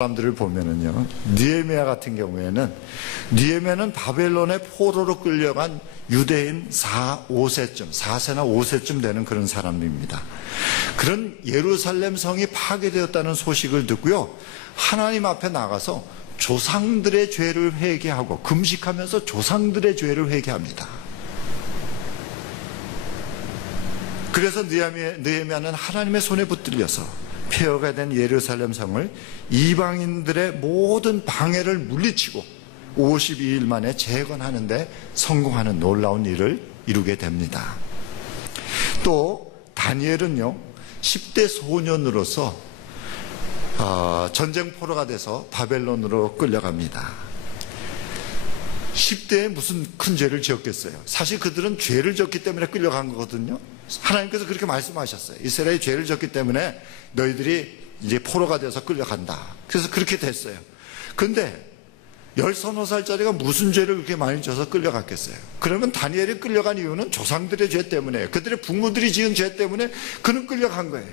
사람들을 보면은요, 느헤미야 같은 경우에는 느헤미야는 바벨론의 포로로 끌려간 유대인 4세나 5세쯤 되는 그런 사람입니다. 그런 예루살렘 성이 파괴되었다는 소식을 듣고요, 하나님 앞에 나가서 조상들의 죄를 회개하고 금식하면서 조상들의 죄를 회개합니다. 그래서 느헤미야는 하나님의 손에 붙들려서 폐허가 된 예루살렘 성을 이방인들의 모든 방해를 물리치고 52일 만에 재건하는 데 성공하는 놀라운 일을 이루게 됩니다. 또 다니엘은요, 10대 소년으로서 전쟁 포로가 돼서 바벨론으로 끌려갑니다. 10대에 무슨 큰 죄를 지었겠어요? 사실 그들은 죄를 졌기 때문에 끌려간 거거든요. 하나님께서 그렇게 말씀하셨어요. 이스라엘이 죄를 졌기 때문에 너희들이 이제 포로가 돼서 끌려간다. 그래서 그렇게 됐어요. 근데 13살짜리가 무슨 죄를 그렇게 많이 져서 끌려갔겠어요? 그러면 다니엘이 끌려간 이유는 조상들의 죄 때문에, 그들의 부모들이 지은 죄 때문에 그는 끌려간 거예요.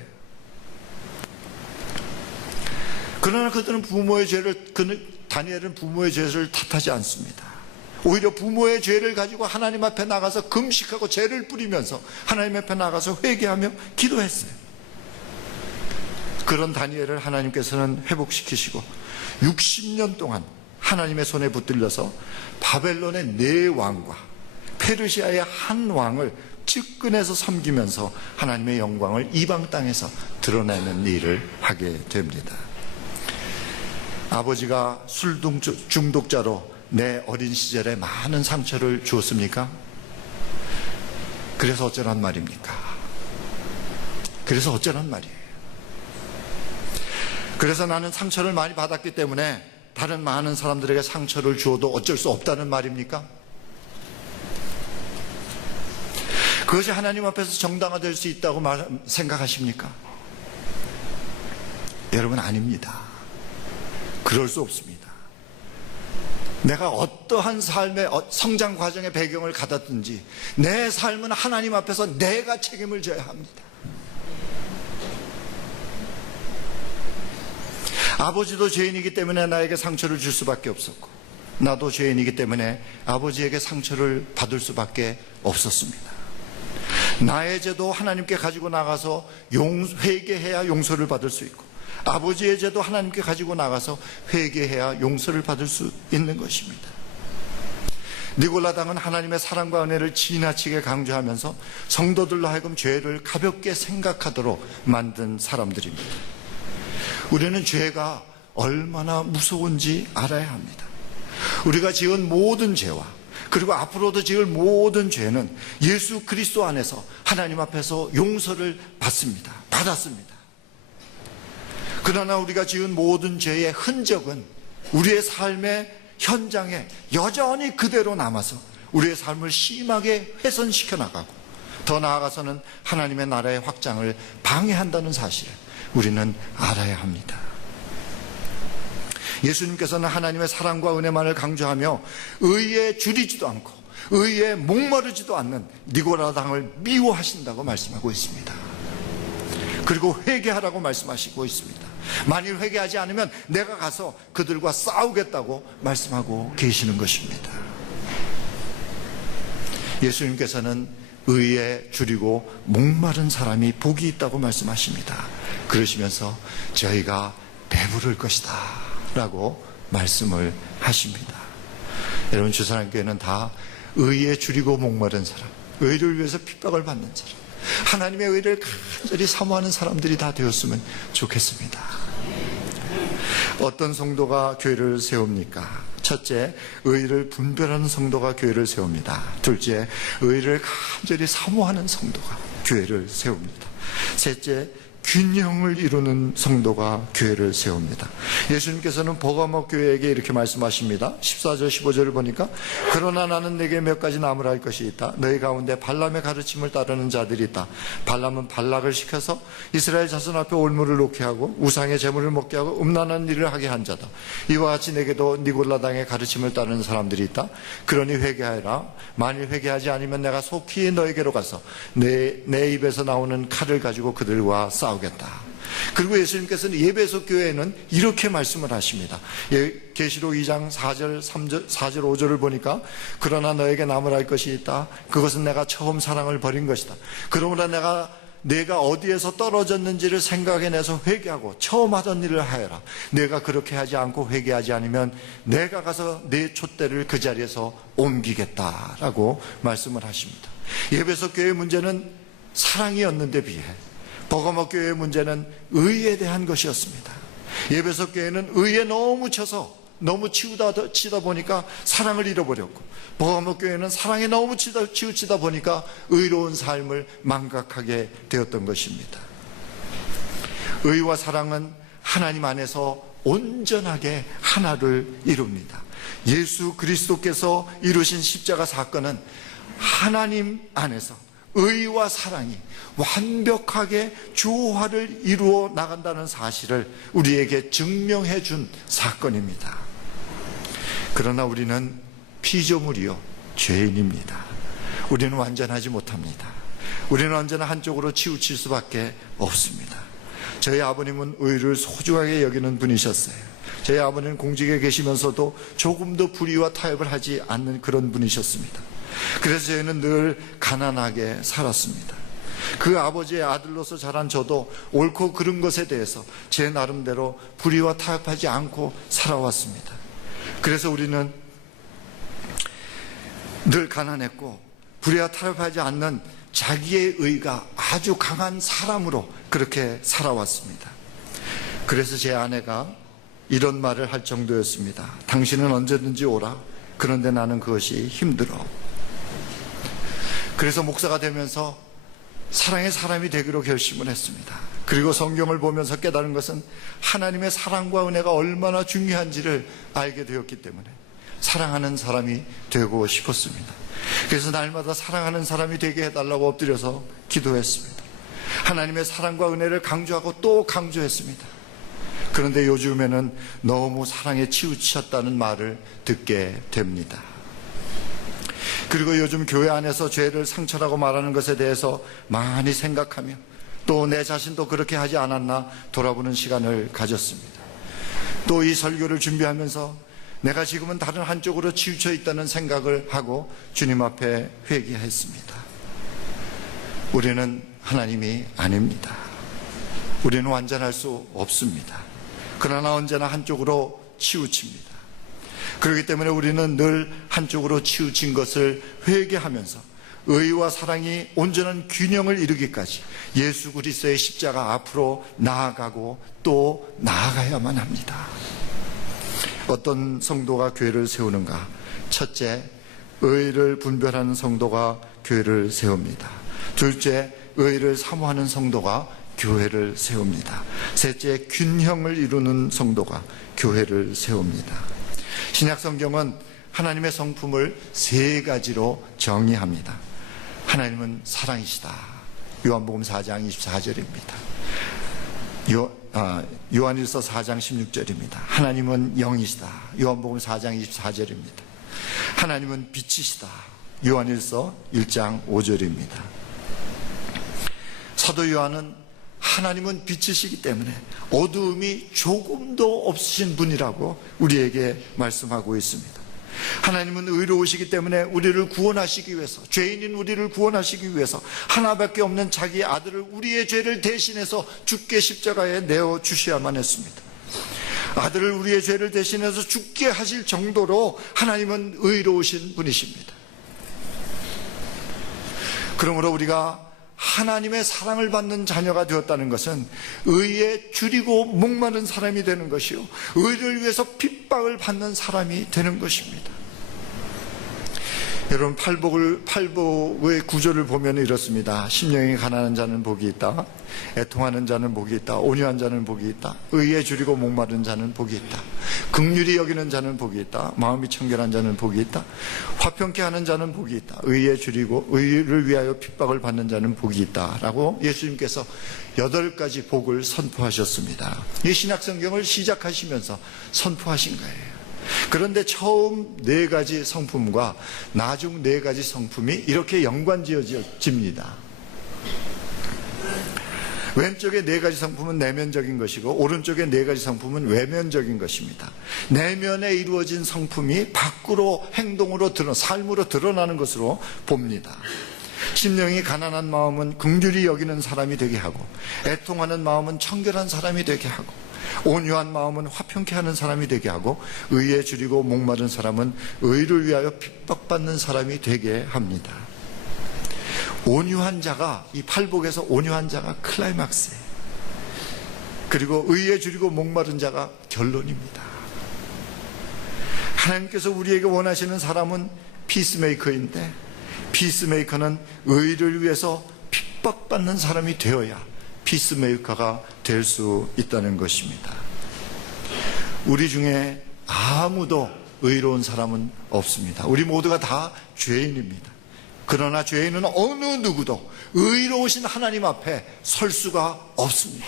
그러나 그들은 다니엘은 부모의 죄를 탓하지 않습니다. 오히려 부모의 죄를 가지고 하나님 앞에 나가서 금식하고 죄를 뿌리면서 하나님 앞에 나가서 회개하며 기도했어요. 그런 다니엘을 하나님께서는 회복시키시고 60년 동안 하나님의 손에 붙들려서 바벨론의 4왕과 페르시아의 한 왕을 측근해서 섬기면서 하나님의 영광을 이방 땅에서 드러내는 일을 하게 됩니다. 아버지가 술 중독자로 내 어린 시절에 많은 상처를 주었습니까? 그래서 어쩌란 말입니까? 그래서 어쩌란 말이에요? 그래서 나는 상처를 많이 받았기 때문에 다른 많은 사람들에게 상처를 주어도 어쩔 수 없다는 말입니까? 그것이 하나님 앞에서 정당화될 수 있다고 생각하십니까? 여러분, 아닙니다. 그럴 수 없습니다. 내가 어떠한 삶의 성장 과정의 배경을 가졌든지 내 삶은 하나님 앞에서 내가 책임을 져야 합니다. 아버지도 죄인이기 때문에 나에게 상처를 줄 수밖에 없었고, 나도 죄인이기 때문에 아버지에게 상처를 받을 수밖에 없었습니다. 나의 죄도 하나님께 가지고 나가서 회개해야 용서를 받을 수 있고, 아버지의 죄도 하나님께 가지고 나가서 회개해야 용서를 받을 수 있는 것입니다. 니골라당은 하나님의 사랑과 은혜를 지나치게 강조하면서 성도들로 하여금 죄를 가볍게 생각하도록 만든 사람들입니다. 우리는 죄가 얼마나 무서운지 알아야 합니다. 우리가 지은 모든 죄와 그리고 앞으로도 지을 모든 죄는 예수 그리스도 안에서 하나님 앞에서 용서를 받았습니다. 그러나 우리가 지은 모든 죄의 흔적은 우리의 삶의 현장에 여전히 그대로 남아서 우리의 삶을 심하게 훼손시켜 나가고, 더 나아가서는 하나님의 나라의 확장을 방해한다는 사실을 우리는 알아야 합니다. 예수님께서는 하나님의 사랑과 은혜만을 강조하며 의에 줄이지도 않고 의에 목마르지도 않는 니고라당을 미워하신다고 말씀하고 있습니다. 그리고 회개하라고 말씀하시고 있습니다. 만일 회개하지 않으면 내가 가서 그들과 싸우겠다고 말씀하고 계시는 것입니다. 예수님께서는 의에 줄이고 목마른 사람이 복이 있다고 말씀하십니다. 그러시면서 저희가 배부를 것이다 라고 말씀을 하십니다. 여러분, 주사랑교회는 다 의에 줄이고 목마른 사람, 의를 위해서 핍박을 받는 사람, 하나님의 의를 간절히 사모하는 사람들이 다 되었으면 좋겠습니다. 어떤 성도가 교회를 세웁니까? 첫째, 의를 분별하는 성도가 교회를 세웁니다. 둘째, 의를 간절히 사모하는 성도가 교회를 세웁니다. 셋째, 균형을 이루는 성도가 교회를 세웁니다. 예수님께서는 버가모 교회에게 이렇게 말씀하십니다. 14절 15절을 보니까, 그러나 나는 내게 몇 가지 나무라 할 것이 있다. 너희 가운데 발람의 가르침을 따르는 자들이 있다. 발람은 발락을 시켜서 이스라엘 자손 앞에 올무를 놓게 하고 우상의 제물을 먹게 하고 음란한 일을 하게 한 자다. 이와 같이 내게도 니골라당의 가르침을 따르는 사람들이 있다. 그러니 회개하여라. 만일 회개하지 않으면 내가 속히 너에게로 가서 내 입에서 나오는 칼을 가지고 그들과 싸우겠다. 싸우겠다. 그리고 예수님께서는 예배소 교회에는 이렇게 말씀을 하십니다. 계시록 2장 4절 5절을 보니까 그러나 너에게 나무랄 것이 있다. 그것은 내가 처음 사랑을 버린 것이다. 그러므로 내가 어디에서 떨어졌는지를 생각해내서 회개하고 처음 하던 일을 하여라. 내가 그렇게 하지 않고 회개하지 않으면 내가 가서 내 촛대를 그 자리에서 옮기겠다라고 말씀을 하십니다. 예배소 교회의 문제는 사랑이었는데 비해 버가모 교회의 문제는 의에 대한 것이었습니다. 예배소 교회는 의에 너무 치우치다 보니까 사랑을 잃어버렸고, 버가모 교회는 사랑에 너무 치우치다 보니까 의로운 삶을 망각하게 되었던 것입니다. 의와 사랑은 하나님 안에서 온전하게 하나를 이룹니다. 예수 그리스도께서 이루신 십자가 사건은 하나님 안에서 의와 사랑이 완벽하게 조화를 이루어 나간다는 사실을 우리에게 증명해 준 사건입니다. 그러나 우리는 피조물이요 죄인입니다. 우리는 완전하지 못합니다. 우리는 언제나 한쪽으로 치우칠 수밖에 없습니다. 저희 아버님은 의를 소중하게 여기는 분이셨어요. 저희 아버님은 공직에 계시면서도 조금도 불의와 타협을 하지 않는 그런 분이셨습니다. 그래서 저희는 늘 가난하게 살았습니다. 그 아버지의 아들로서 자란 저도 옳고 그른 것에 대해서 제 나름대로 불의와 타협하지 않고 살아왔습니다. 그래서 우리는 늘 가난했고 불의와 타협하지 않는 자기의 의가 아주 강한 사람으로 그렇게 살아왔습니다. 그래서 제 아내가 이런 말을 할 정도였습니다. 당신은 언제든지 오라. 그런데 나는 그것이 힘들어. 그래서 목사가 되면서 사랑의 사람이 되기로 결심을 했습니다. 그리고 성경을 보면서 깨달은 것은 하나님의 사랑과 은혜가 얼마나 중요한지를 알게 되었기 때문에 사랑하는 사람이 되고 싶었습니다. 그래서 날마다 사랑하는 사람이 되게 해달라고 엎드려서 기도했습니다. 하나님의 사랑과 은혜를 강조하고 또 강조했습니다. 그런데 요즘에는 너무 사랑에 치우쳤다는 말을 듣게 됩니다. 그리고 요즘 교회 안에서 죄를 상처라고 말하는 것에 대해서 많이 생각하며 또 내 자신도 그렇게 하지 않았나 돌아보는 시간을 가졌습니다. 또 이 설교를 준비하면서 내가 지금은 다른 한쪽으로 치우쳐 있다는 생각을 하고 주님 앞에 회개했습니다. 우리는 하나님이 아닙니다. 우리는 완전할 수 없습니다. 그러나 언제나 한쪽으로 치우칩니다. 그렇기 때문에 우리는 늘 한쪽으로 치우친 것을 회개하면서 의와 사랑이 온전한 균형을 이루기까지 예수 그리스도의 십자가 앞으로 나아가고 또 나아가야만 합니다. 어떤 성도가 교회를 세우는가? 첫째, 의를 분별하는 성도가 교회를 세웁니다. 둘째, 의를 사모하는 성도가 교회를 세웁니다. 셋째, 균형을 이루는 성도가 교회를 세웁니다. 신약 성경은 하나님의 성품을 세 가지로 정의합니다. 하나님은 사랑이시다. 요한복음 4장 24절입니다. 요한일서 4장 16절입니다. 하나님은 영이시다. 요한복음 4장 24절입니다. 하나님은 빛이시다. 요한일서 1장 5절입니다. 사도 요한은 하나님은 빛이시기 때문에 어두움이 조금도 없으신 분이라고 우리에게 말씀하고 있습니다. 하나님은 의로우시기 때문에 우리를 구원하시기 위해서, 죄인인 우리를 구원하시기 위해서 하나밖에 없는 자기 아들을 우리의 죄를 대신해서 죽게 십자가에 내어 주셔야만 했습니다. 아들을 우리의 죄를 대신해서 죽게 하실 정도로 하나님은 의로우신 분이십니다. 그러므로 우리가 하나님의 사랑을 받는 자녀가 되었다는 것은 의에 줄이고 목마른 사람이 되는 것이요, 의를 위해서 핍박을 받는 사람이 되는 것입니다. 여러분, 팔복의 구조를 보면 이렇습니다. 심령이 가난한 자는 복이 있다. 애통하는 자는 복이 있다. 온유한 자는 복이 있다. 의에 줄이고 목마른 자는 복이 있다. 긍휼히 여기는 자는 복이 있다. 마음이 청결한 자는 복이 있다. 화평케 하는 자는 복이 있다. 의에 줄이고 의를 위하여 핍박을 받는 자는 복이 있다. 라고 예수님께서 8가지 복을 선포하셨습니다. 이 신약성경을 시작하시면서 선포하신 거예요. 그런데 처음 4가지 성품과 나중 4가지 성품이 이렇게 연관지어집니다. 왼쪽의 네 가지 성품은 내면적인 것이고 오른쪽의 네 가지 성품은 외면적인 것입니다. 내면에 이루어진 성품이 밖으로 행동으로 삶으로 드러나는 것으로 봅니다. 심령이 가난한 마음은 긍휼히 여기는 사람이 되게 하고, 애통하는 마음은 청결한 사람이 되게 하고, 온유한 마음은 화평케 하는 사람이 되게 하고, 의에 줄이고 목마른 사람은 의를 위하여 핍박받는 사람이 되게 합니다. 온유한 자가, 이 팔복에서 온유한 자가 클라이막스예요. 그리고 의에 줄이고 목마른 자가 결론입니다. 하나님께서 우리에게 원하시는 사람은 피스메이커인데, 피스메이커는 의를 위해서 핍박받는 사람이 되어야 피스메이커가 될 수 있다는 것입니다. 우리 중에 아무도 의로운 사람은 없습니다. 우리 모두가 다 죄인입니다. 그러나 죄인은 어느 누구도 의로우신 하나님 앞에 설 수가 없습니다.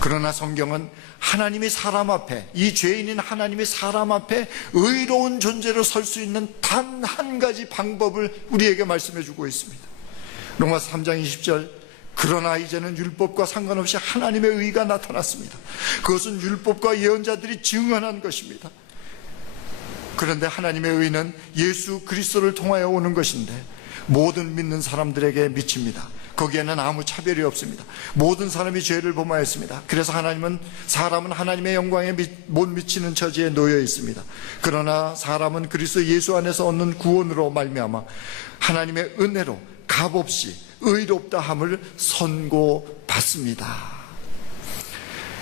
그러나 성경은 하나님이 사람 앞에, 이 죄인인 하나님이 사람 앞에 의로운 존재로 설 수 있는 단 한 가지 방법을 우리에게 말씀해 주고 있습니다. 로마서 3장 20절, 그러나 이제는 율법과 상관없이 하나님의 의가 나타났습니다. 그것은 율법과 예언자들이 증언한 것입니다. 그런데 하나님의 의는 예수 그리스도를 통하여 오는 것인데 모든 믿는 사람들에게 미칩니다. 거기에는 아무 차별이 없습니다. 모든 사람이 죄를 범하였습니다. 그래서 사람은 하나님의 영광에 못 미치는 처지에 놓여 있습니다. 그러나 사람은 그리스도 예수 안에서 얻는 구원으로 말미암아 하나님의 은혜로 값없이 의롭다 함을 선고받습니다.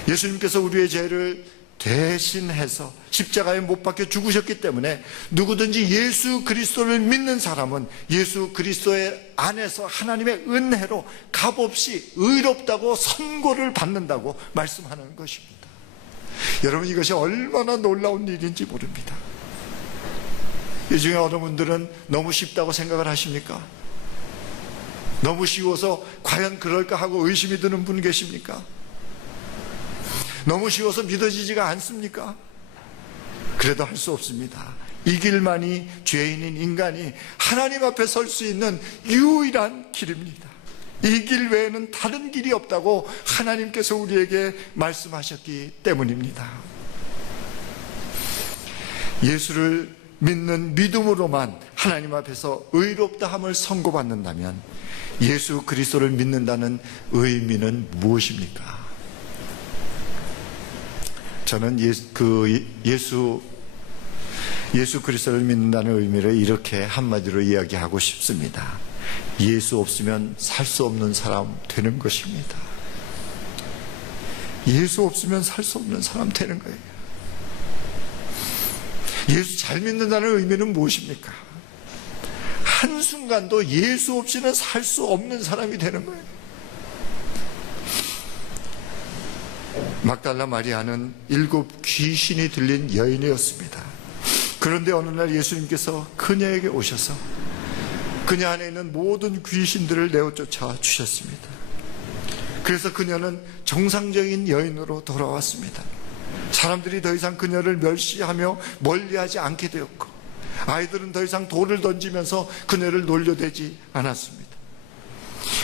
예수님께서 우리의 죄를 대신해서 십자가에 못 박혀 죽으셨기 때문에 누구든지 예수 그리스도를 믿는 사람은 예수 그리스도의 안에서 하나님의 은혜로 값없이 의롭다고 선고를 받는다고 말씀하는 것입니다. 여러분, 이것이 얼마나 놀라운 일인지 모릅니다. 이 중에 어느 분들은 너무 쉽다고 생각을 하십니까? 너무 쉬워서 과연 그럴까 하고 의심이 드는 분 계십니까? 너무 쉬워서 믿어지지가 않습니까? 그래도 할 수 없습니다. 이 길만이 죄인인 인간이 하나님 앞에 설 수 있는 유일한 길입니다. 이 길 외에는 다른 길이 없다고 하나님께서 우리에게 말씀하셨기 때문입니다. 예수를 믿는 믿음으로만 하나님 앞에서 의롭다함을 선고받는다면 예수 그리스도를 믿는다는 의미는 무엇입니까? 저는 예수 그리스도를 믿는다는 의미를 이렇게 한마디로 이야기하고 싶습니다. 예수 없으면 살 수 없는 사람 되는 것입니다. 예수 없으면 살 수 없는 사람 되는 거예요. 예수 잘 믿는다는 의미는 무엇입니까? 한순간도 예수 없이는 살 수 없는 사람이 되는 거예요. 막달라 마리아는 7 귀신이 들린 여인이었습니다. 그런데 어느 날 예수님께서 그녀에게 오셔서 그녀 안에 있는 모든 귀신들을 내어쫓아 주셨습니다. 그래서 그녀는 정상적인 여인으로 돌아왔습니다. 사람들이 더 이상 그녀를 멸시하며 멀리하지 않게 되었고, 아이들은 더 이상 돌을 던지면서 그녀를 놀려대지 않았습니다.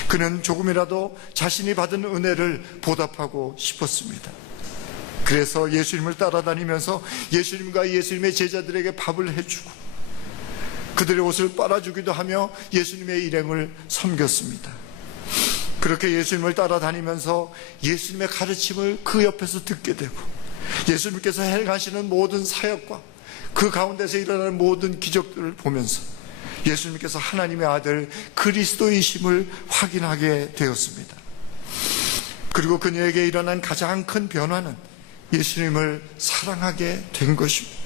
그는 조금이라도 자신이 받은 은혜를 보답하고 싶었습니다. 그래서 예수님을 따라다니면서 예수님과 예수님의 제자들에게 밥을 해주고 그들의 옷을 빨아주기도 하며 예수님의 일행을 섬겼습니다. 그렇게 예수님을 따라다니면서 예수님의 가르침을 그 옆에서 듣게 되고, 예수님께서 행하시는 모든 사역과 그 가운데서 일어나는 모든 기적들을 보면서 예수님께서 하나님의 아들 그리스도이심을 확인하게 되었습니다. 그리고 그녀에게 일어난 가장 큰 변화는 예수님을 사랑하게 된 것입니다.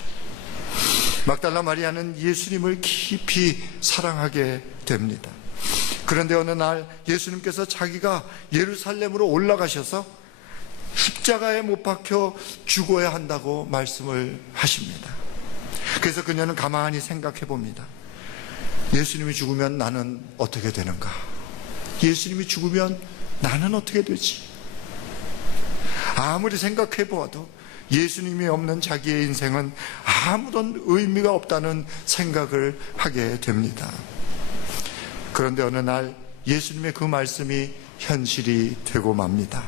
막달라 마리아는 예수님을 깊이 사랑하게 됩니다. 그런데 어느 날 예수님께서 자기가 예루살렘으로 올라가셔서 십자가에 못 박혀 죽어야 한다고 말씀을 하십니다. 그래서 그녀는 가만히 생각해 봅니다. 예수님이 죽으면 나는 어떻게 되는가? 예수님이 죽으면 나는 어떻게 되지? 아무리 생각해 보아도 예수님이 없는 자기의 인생은 아무런 의미가 없다는 생각을 하게 됩니다. 그런데 어느 날 예수님의 그 말씀이 현실이 되고 맙니다.